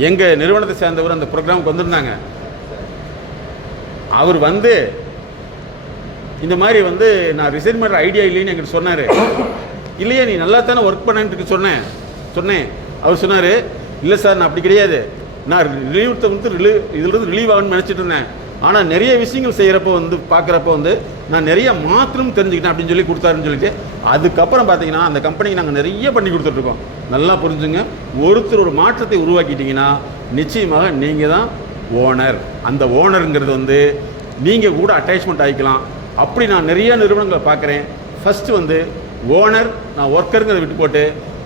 எங்கள் நிறுவனத்தை சேர்ந்தவர் அந்த ப்ரோக்ராமுக்கு வந்திருந்தாங்க, அவர் வந்து இந்த மாதிரி வந்து நான் ரிசைன் பண்ணுற ஐடியா இல்லைன்னு எங்கிட்ட சொன்னார். இல்லையா நீ நல்லா தானே ஒர்க் பண்ணிட்டு சொன்னேன். அவர் சொன்னார், இல்லை சார் நான் அப்படி கிடையாது, நான் ரிலீவ் வந்து இதிலிருந்து ரிலீவ் ஆகணும்னு நினச்சிட்டு இருந்தேன், ஆனால் நிறைய விஷயங்கள் செய்கிறப்போ வந்து பார்க்குறப்போ வந்து நான் நிறைய மாத்திரம் தெரிஞ்சுக்கிட்டேன் அப்படின்னு சொல்லி கொடுத்தாருன்னு சொல்லிட்டு அதுக்கப்புறம் பார்த்தீங்கன்னா அந்த கம்பெனிக்கு நாங்கள் நிறைய பண்ணி கொடுத்துட்ருக்கோம். நல்லா புரிஞ்சுங்க, ஒருத்தர் ஒரு மாற்றத்தை உருவாக்கிட்டிங்கன்னா நிச்சயமாக நீங்கள் தான் ஓனர். அந்த ஓனருங்கிறது வந்து நீங்கள் கூட அட்டாச்மெண்ட் ஆகிக்கலாம். அப்படி நான் நிறைய நிறுவனங்களை பார்க்குறேன். ஃபஸ்ட்டு வந்து ஓனர், நான் ஒர்க்கருங்கிறத விட்டு போட்டு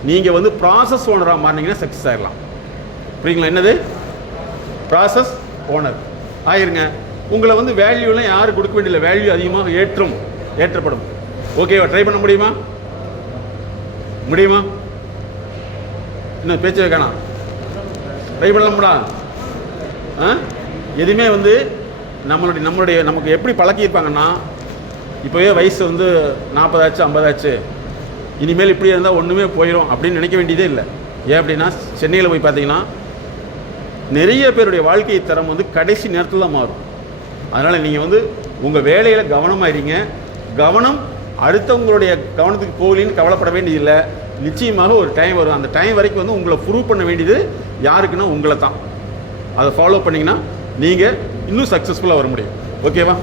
நீங்கள் வந்து ப்ராசஸ் ஓனராக மாறினீங்கன்னா சக்ஸஸ் ஆகிடலாம். புரியுங்களா? என்னது ப்ராசஸ் ஓனர் ஆயிருங்க. உங்களை வந்து வேல்யூலாம் யாரும் கொடுக்க வேண்டியதில்லை, வேல்யூ அதிகமாக ஏற்றப்படும். ஓகேவா? ட்ரை பண்ண முடியுமா? இன்னும் பேச்சு வைக்கணும், ட்ரை பண்ணலாம்டா. எதுவுமே வந்து நமக்கு எப்படி பழக்கியிருப்பாங்கன்னா, இப்போவே வயசு வந்து 40 ஆச்சு 50 ஆச்சு, இனிமேல் இப்படி இருந்தால் ஒன்றுமே போயிடும் அப்படின்னு நினைக்க வேண்டியதே இல்லை. ஏன் அப்படின்னா, சென்னையில் போய் பார்த்தீங்கன்னா நிறைய பேருடைய வாழ்க்கை தரம் வந்து கடைசி நேரத்தில் தான் மாறும். அதனால் நீங்கள் வந்து உங்கள் வேலையில் கவனமாக இருங்க. கவனம் அடுத்தவங்களுடைய கவனத்துக்கு போகலின்னு கவலைப்பட வேண்டியதில்லை. நிச்சயமாக ஒரு டைம் வரும். அந்த டைம் வரைக்கும் வந்து உங்களை ப்ரூவ் பண்ண வேண்டியது யாருக்குன்னா உங்களை தான். அதை ஃபாலோ பண்ணிங்கன்னா நீங்கள் இன்னும் சக்ஸஸ்ஃபுல்லாக வர முடியும். ஓகேவா?